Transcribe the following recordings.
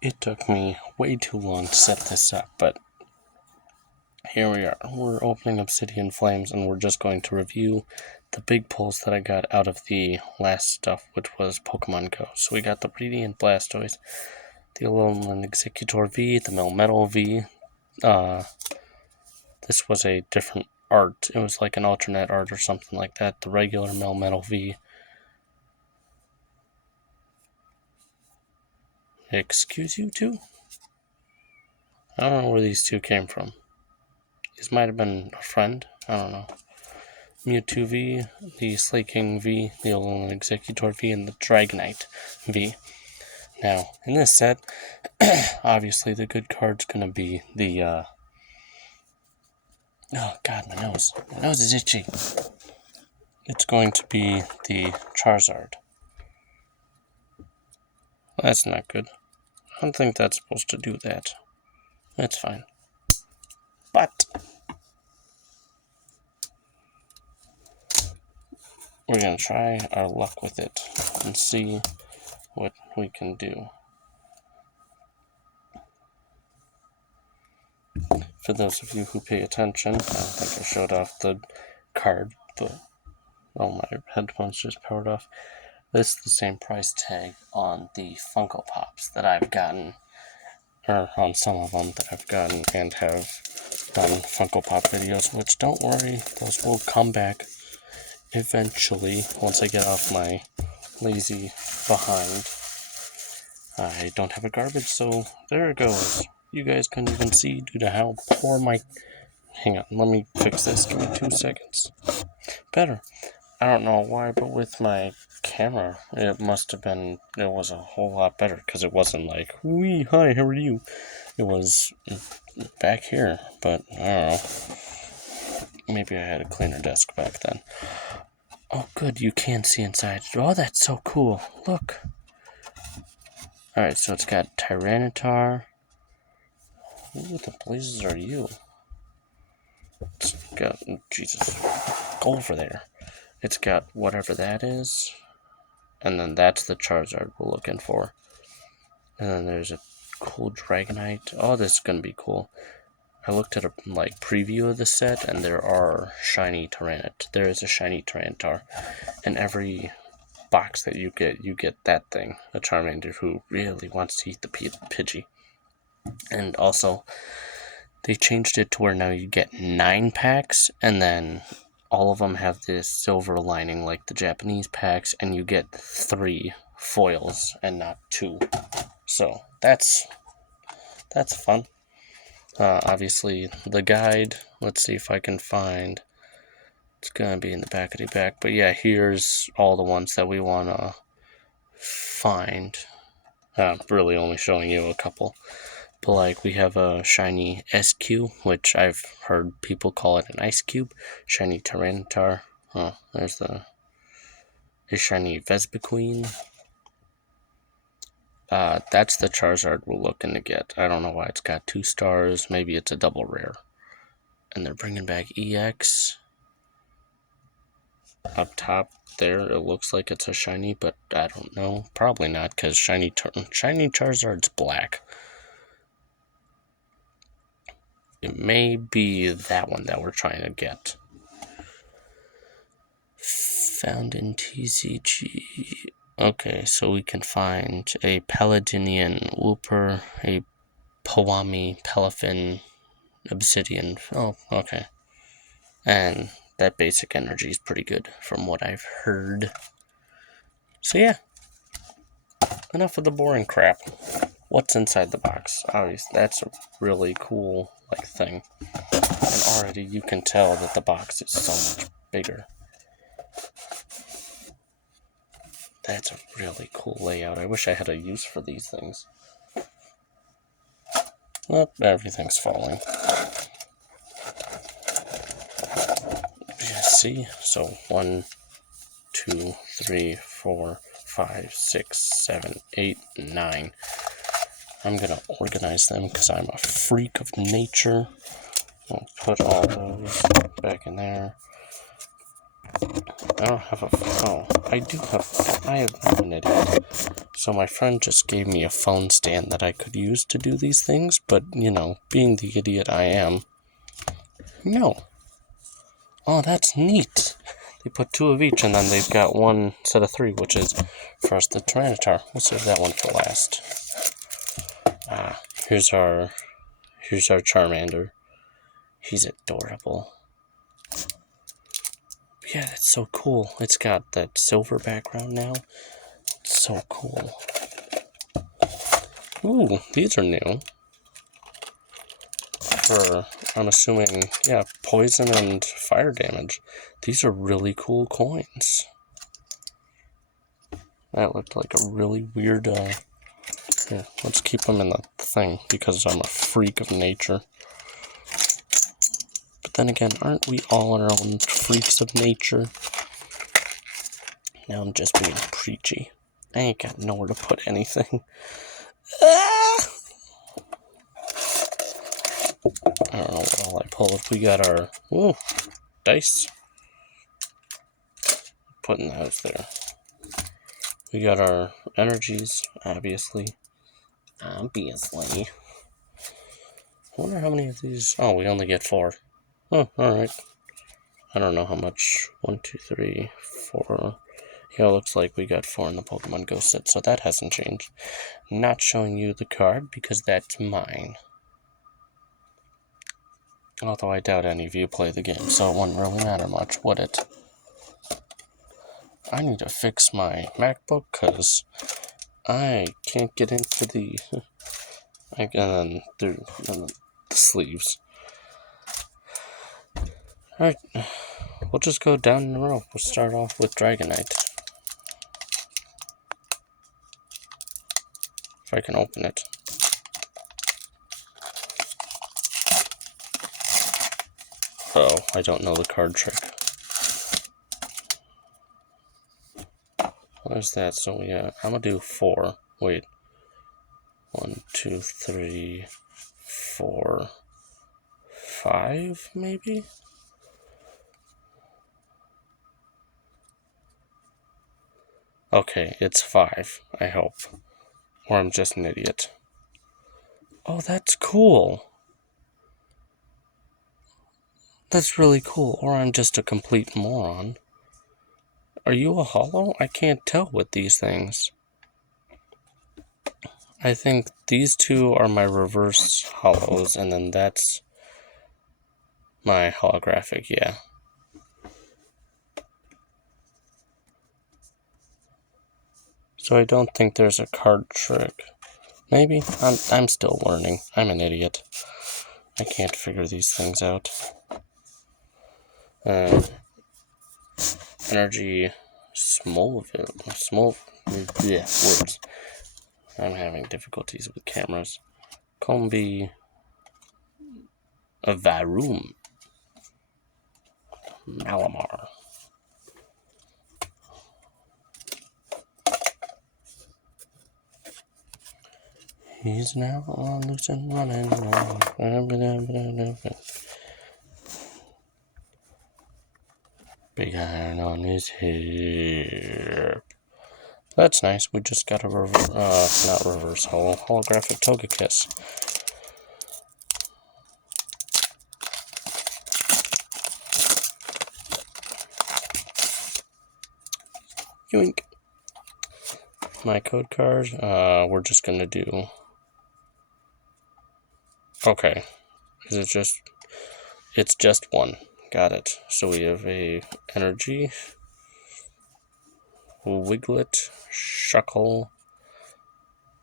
It took me way too long to set this up, but here we are. We're opening Obsidian Flames, and we're just going to review the big pulls that I got out of the last stuff, which was Pokemon Go. So we got the Radiant Blastoise, the Alolan Executor V, the Melmetal V. This was a different art. It was like an alternate art or something like that. The regular Melmetal V. Excuse you two? I don't know where these two came from. These might have been a friend. I don't know. Mewtwo V, the Slaking V, the Alolan Executor V, and the Dragonite V. Now, in this set, obviously the good card's going to be the, oh god, my nose. My nose is itchy. It's going to be the Charizard. Well, that's not good. I don't think that's supposed to do that. That's fine. But we're going to try our luck with it and see what we can do. For those of you who pay attention, I don't think I showed off the card, but oh, my headphones just powered off. This is the same price tag on the Funko Pops that I've gotten, or on some of them that I've gotten and have done Funko Pop videos, which don't worry, those will come back eventually once I get off my lazy behind. I don't have a garbage, so there it goes. You guys couldn't even see due to how poor my... Hang on, let me fix this. Give me 2 seconds. Better. I don't know why, but with my camera, it was a whole lot better, because it wasn't like, wee, hi, how are you? It was back here, but I don't know. Maybe I had a cleaner desk back then. Oh, good, you can see inside. Oh, that's so cool. Look. Alright, so it's got Tyranitar. Who the blazes are you? It's got, Jesus, go over there. It's got whatever that is, and then that's the Charizard we're looking for. And then there's a cool Dragonite. Oh, this is gonna be cool. I looked at a preview of the set, and there are shiny Tyranitar. There is a shiny Tyranitar. In every box that you get that thing, a Charmander who really wants to eat the Pidgey. And also, they changed it to where now you get 9 packs, and then all of them have this silver lining like the Japanese packs, and you get 3 foils and not 2. So that's fun. Obviously, the guide, let's see if I can find, it's going to be in the back of the back, but yeah, here's all the ones that we want to find. I'm really only showing you a couple. But we have a shiny SQ, which I've heard people call it an ice cube. Shiny Tyranitar. Oh, there's a shiny Vespiquen. That's the Charizard we're looking to get. I don't know why it's got 2 stars. Maybe it's a double rare. And they're bringing back EX. Up top there, it looks like it's a shiny, but I don't know. Probably not, because shiny Charizard's black. It may be that one that we're trying to get. Found in TCG. Okay, so we can find a Paladinian Wooper, a Powami Pelifin Obsidian. Oh, okay. And that basic energy is pretty good from what I've heard. So yeah, enough of the boring crap. What's inside the box? Obviously, that's a really cool thing. And already you can tell that the box is so much bigger. That's a really cool layout. I wish I had a use for these things. Well, everything's falling. See? So 1, 2, 3, 4, 5, 6, 7, 8, 9. I'm gonna organize them because I'm a freak of nature. I'll put all those back in there. I don't have a... Oh, I do have... I'm an idiot. So my friend just gave me a phone stand that I could use to do these things, but, you know, being the idiot I am... No. Oh, that's neat. They put 2 of each, and then they've got 1 set of 3, which is first the Tyranitar. We'll save that one for last. Here's our Charmander. He's adorable. Yeah, that's so cool. It's got that silver background now. It's so cool. Ooh, these are new. For, I'm assuming, yeah, poison and fire damage. These are really cool coins. That looked like a really weird, yeah, let's keep them in the thing, because I'm a freak of nature. But then again, aren't we all our own freaks of nature? Now I'm just being preachy. I ain't got nowhere to put anything. Ah! I don't know what all I pulled. We got our dice. Putting those there. We got our energies, obviously. I wonder how many of these... Oh, we only get 4. Oh, alright. I don't know how much. 1, 2, 3, 4. Yeah, it looks like we got 4 in the Pokemon Go set, so that hasn't changed. Not showing you the card, because that's mine. Although I doubt any of you play the game, so it wouldn't really matter much, would it? I need to fix my MacBook, because I can't get into the... and then the sleeves. Alright, we'll just go down in a row. We'll start off with Dragonite. If I can open it. Oh, I don't know the card trick. Where's that? So yeah, I'm gonna do 4. Wait. 1, 2, 3, 4, 5, maybe? Okay, it's 5, I hope. Or I'm just an idiot. Oh, that's cool. That's really cool. Or I'm just a complete moron. Are you a holo? I can't tell with these things. I think these 2 are my reverse holos, and then that's my holographic, yeah. So I don't think there's a card trick. Maybe? I'm still learning. I'm an idiot. I can't figure these things out. Energy yeah, words. I'm having difficulties with cameras. Combi Varum. Malamar. He's now on loose and running. Big iron on his hip. That's nice. We just got a not reverse holographic Togekiss. Yoink. My code card. We're just gonna do. Okay. Is it just? It's just 1. Got it. So we have a energy. Wiglet, Shuckle,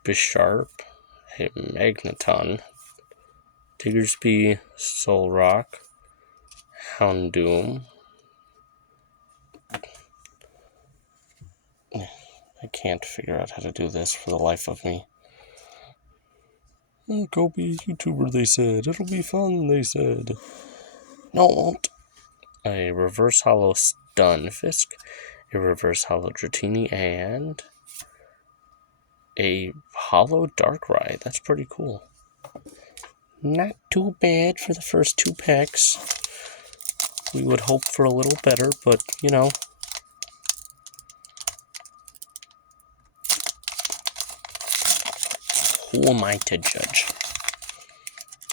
Bisharp, a Magneton, Diggersby, Solrock, Houndoom. I can't figure out how to do this for the life of me. Go be a YouTuber, they said. It'll be fun, they said. No, it won't. A reverse holo Stunfisk, a reverse holo Dratini, and a holo Darkrai. That's pretty cool. Not too bad for the first 2 packs. We would hope for a little better, but, you know. Who am I to judge?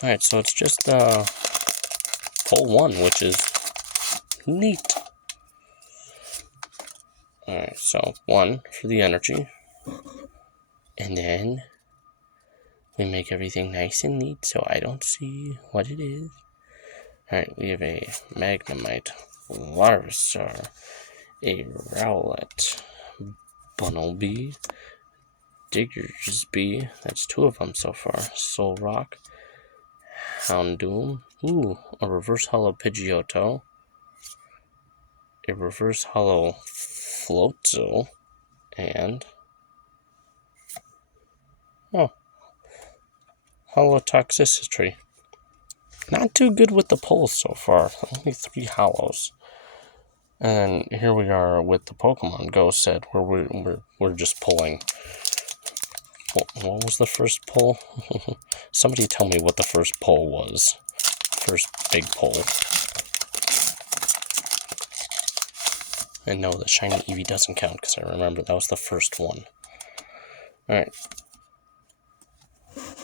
Alright, so it's just pull 1, which is neat. Alright, so 1 for the energy. And then we make everything nice and neat so I don't see what it is. Alright, we have a Magnemite, Larvitar, a Rowlet, Bunnelby, Diggersby, that's 2 of them so far, Solrock, Houndoom, ooh, a reverse hollow Pidgeotto, a reverse hollow Floatzel, and hollow Toxicity. Not too good with the pulls so far, only 3 hollows. And here we are with the Pokemon Go set, where we're just pulling. What was the first pull? Somebody tell me what the first pull was. First big pull. And no, the shiny Eevee doesn't count because I remember that was the first one. Alright.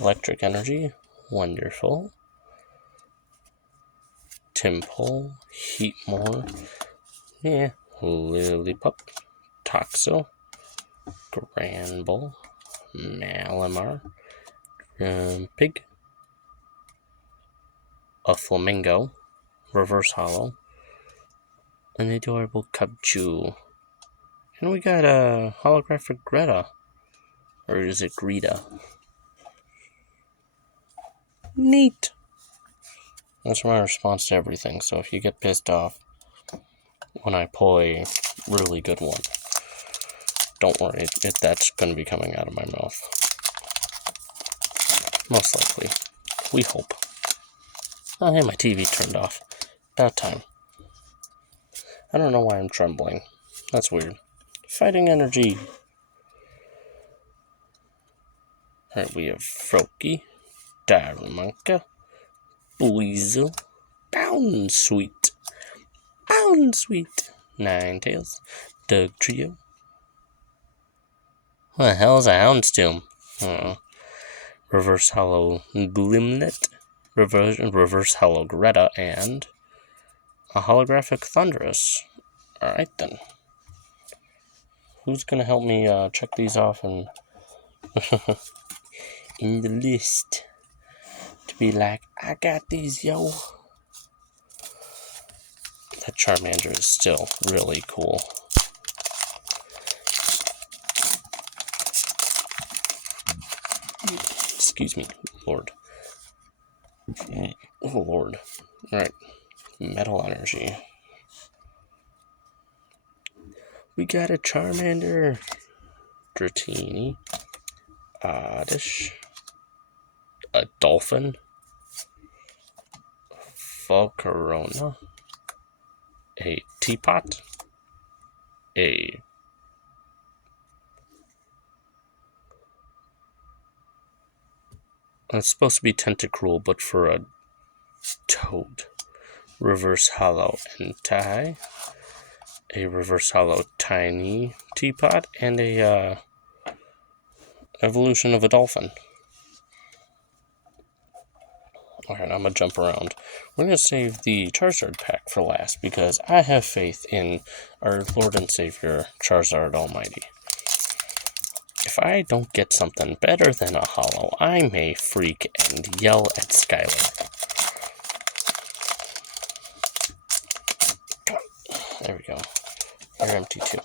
Electric Energy. Wonderful. Tympole. Heatmore. Yeah. Lillipup. Toxel. Granbull. Malamar. Pig. A Flamingo. Reverse Hollow. An adorable Cubchoo. And we got a holographic Greta. Or is it Greta? Neat. That's my response to everything. So if you get pissed off when I pull a really good one, don't worry, that's going to be coming out of my mouth. Most likely. We hope. Oh, hey, my TV turned off. About time. I don't know why I'm trembling. That's weird. Fighting energy. Alright, we have Froakie, Darumaka, Buizel, Bounsweet, Ninetales, Dugtrio. What the hell is a Houndstone? Reverse Hollow Glimmet, Reverse Hollow Greta, and a holographic Thundurus. Alright then. Who's gonna help me check these off and in the list to be like, I got these, yo. That Charmander is still really cool. Excuse me, Lord. Oh, Lord. Alright. Metal Energy. We got a Charmander. Dratini. Oddish. A Dolphin. Volcarona. A Teapot. It's supposed to be Tentacruel, but for a Toad. Reverse Hollow Entei. A Reverse Hollow Tiny Teapot. And a evolution of a Dolphin. Alright, I'm gonna jump around. We're gonna save the Charizard pack for last because I have faith in our Lord and Savior Charizard Almighty. If I don't get something better than a holo, I may freak and yell at Skylar. Come on. There we go. You're empty too.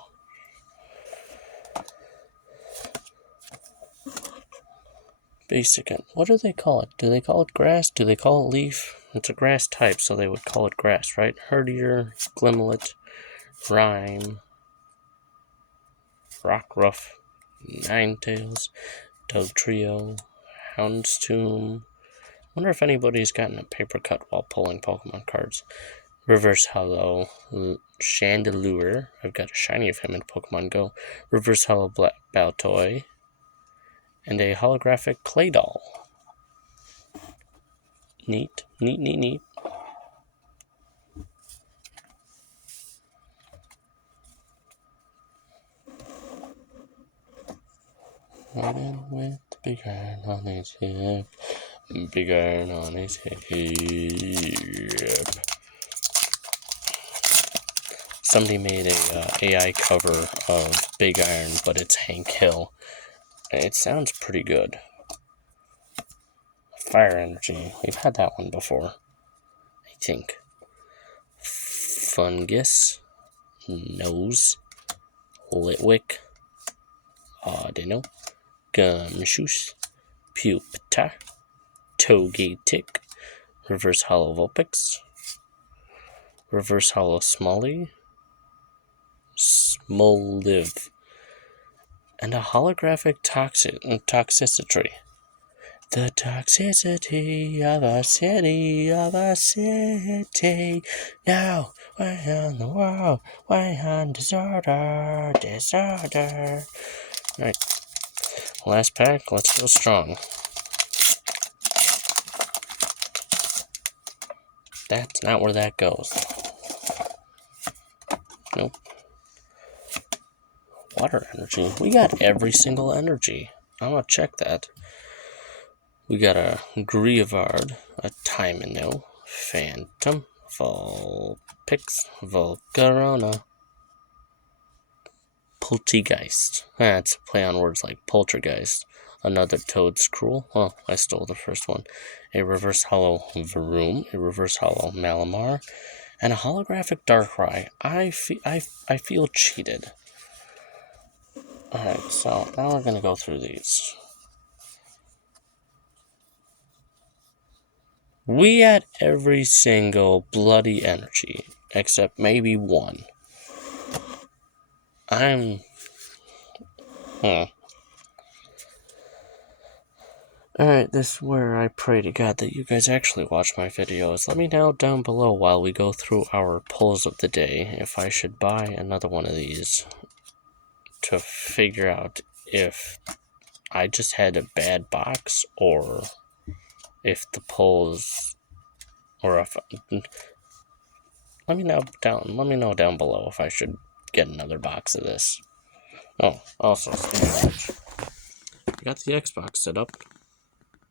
Basic. What do they call it? Do they call it grass? Do they call it leaf? It's a grass type, so they would call it grass, right? Herdier, Glimmet, Rhyme, Rockruff, Ninetales, Dugtrio, Houndstone. Wonder if anybody's gotten a paper cut while pulling Pokemon cards. Reverse Hollow Chandelure. I've got a shiny of him in Pokemon Go. Reverse Hollow Baltoy. And a holographic Claydol. Neat. Riding with the big iron on his hip. Big iron on his hip. Somebody made a AI cover of Big Iron, but it's Hank Hill. It sounds pretty good. Fire Energy. We've had that one before, I think. Fungus. Nose. Litwick. Audino. Gumshoos. Pupitar. Togetic. Reverse Hollow Vulpix. Reverse Hollow Smolly. Smoliv. And a holographic Toxicity. The toxicity of a city. Now, we're on the world, we're on disorder. Alright, last pack, let's go strong. That's not where that goes. Nope. Water energy. We got every single energy. I'm gonna check that. We got a Grievard, a Tymino, Phantom, Vulpix, Volcarona, Poltegeist. That's a play on words like poltergeist. Another Toedscruel. Oh, I stole the first one. A reverse hollow Varoom, a reverse hollow Malamar, and a holographic Darkrai. I feel cheated. Alright, so now we're gonna go through these. We had every single bloody energy, except maybe one. Alright, this is where I pray to God that you guys actually watch my videos. Let me know down below while we go through our polls of the day if I should buy another one of these to figure out if I just had a bad box or if the polls or if let me know down below if I should get another box of this. Oh, also, I got the Xbox set up.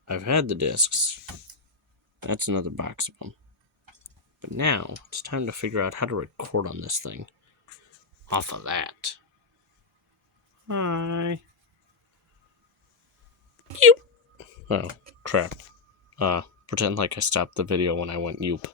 I've had the discs. That's another box of them. But now, it's time to figure out how to record on this thing. Off of that. Hi. Yoop. Oh, crap. Pretend like I stopped the video when I went yoop.